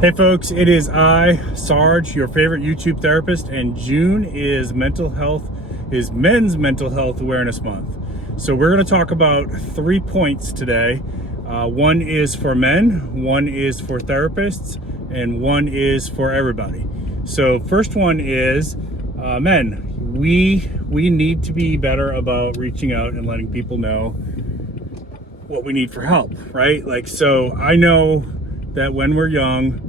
Hey folks, it is I, Sarge, your favorite YouTube therapist, and June is Men's Mental Health Awareness Month. So we're going to talk about 3 points today. One is for men, one is for therapists, and one is for everybody. So first one is men. We need to be better about reaching out and letting people know what we need for help, right? So I know that when we're young,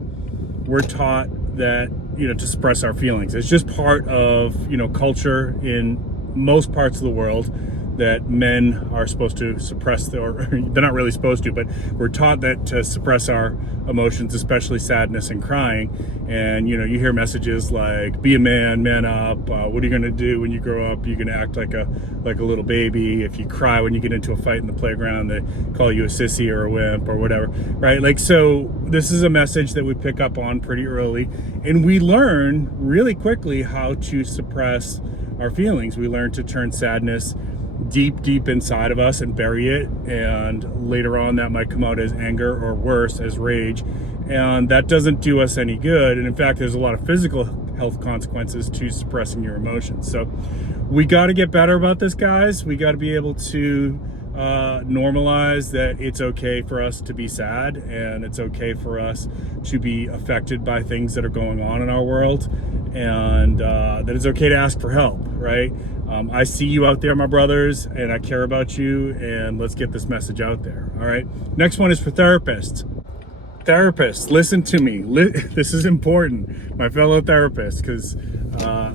we're taught that, to suppress our feelings. It's just part of, culture in most parts of the world that men are supposed to suppress, or they're not really supposed to, but we're taught that to suppress our emotions, especially sadness and crying. And, you hear messages like, be a man, man up. What are you going to do when you grow up? You're going to act like a little baby. If you cry when you get into a fight in the playground, they call you a sissy or a wimp or whatever, right? So this is a message that we pick up on pretty early, and we learn really quickly how to suppress our feelings. We learn to turn sadness deep inside of us and bury it, and later on that might come out as anger, or worse, as rage, and that doesn't do us any good. And in fact, there's a lot of physical health consequences to suppressing your emotions. So we got to get better about this, guys. We got to be able to normalize that it's okay for us to be sad, and it's okay for us to be affected by things that are going on in our world, and that it's okay to ask for help, right? I see you out there, my brothers, and I care about you, and let's get this message out there. All right. Next one is for therapists. Therapists, listen to me. This is important, my fellow therapists, because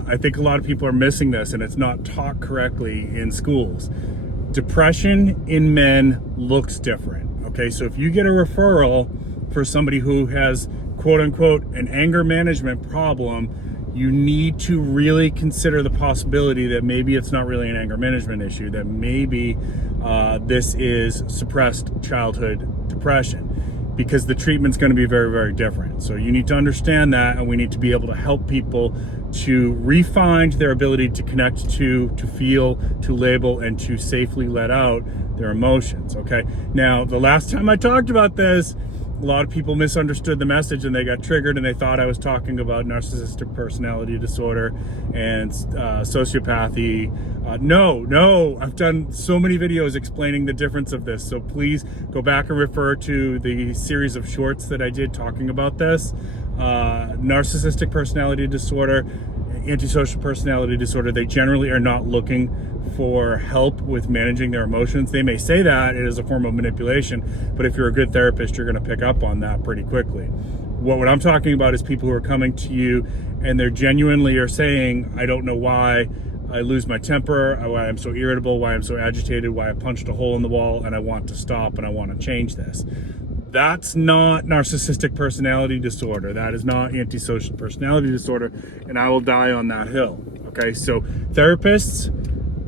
I think a lot of people are missing this, and it's not taught correctly in schools. Depression in men looks different. Okay, so if you get a referral for somebody who has, quote unquote, an anger management problem, you need to really consider the possibility that maybe it's not really an anger management issue, that maybe this is suppressed childhood depression, because the treatment's going to be very, very different. So you need to understand that, and we need to be able to help people to refine their ability to connect to feel, to label, and to safely let out their emotions, okay? Now, the last time I talked about this, a lot of people misunderstood the message, and they got triggered, and they thought I was talking about narcissistic personality disorder and sociopathy. No, I've done so many videos explaining the difference of this. So please go back and refer to the series of shorts that I did talking about this. Narcissistic personality disorder, antisocial personality disorder, they generally are not looking for help with managing their emotions. They may say that it is a form of manipulation, but if you're a good therapist, you're going to pick up on that pretty quickly. What I'm talking about is people who are coming to you and they're genuinely are saying, I don't know why I lose my temper, why I'm so irritable, why I'm so agitated, why I punched a hole in the wall, and I want to stop and I want to change this. That's not narcissistic personality disorder. That is not antisocial personality disorder, and I will die on that hill. Okay, so therapists,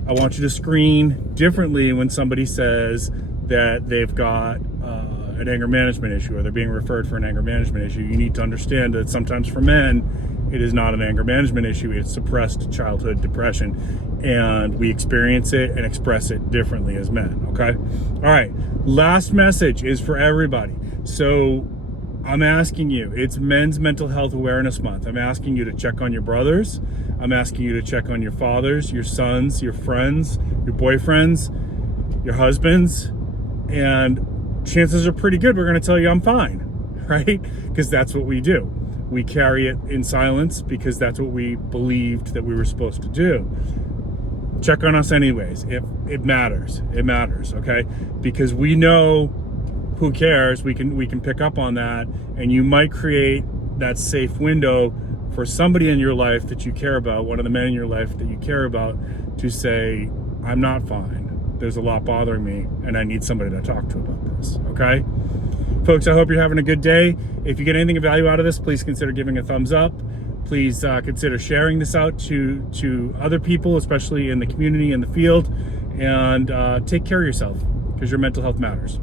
I want you to screen differently when somebody says that they've got an anger management issue, or they're being referred for an anger management issue. You need to understand that sometimes for men, it is not an anger management issue. It's suppressed childhood depression, and we experience it and express it differently as men, okay? All right, last message is for everybody. So I'm asking you, it's Men's Mental Health Awareness Month. I'm asking you to check on your brothers. I'm asking you to check on your fathers, your sons, your friends, your boyfriends, your husbands, and chances are pretty good we're going to tell you I'm fine, right? Because that's what we do. We carry it in silence because that's what we believed that we were supposed to do. Check on us anyways. It matters. It matters, okay? Because we know who cares. We can pick up on that, and you might create that safe window for somebody in your life that you care about, one of the men in your life that you care about, to say, I'm not fine. There's a lot bothering me, and I need somebody to talk to about this, okay? Folks, I hope you're having a good day. If you get anything of value out of this, please consider giving a thumbs up. Please consider sharing this out to other people, especially in the community, in the field, and take care of yourself, because your mental health matters.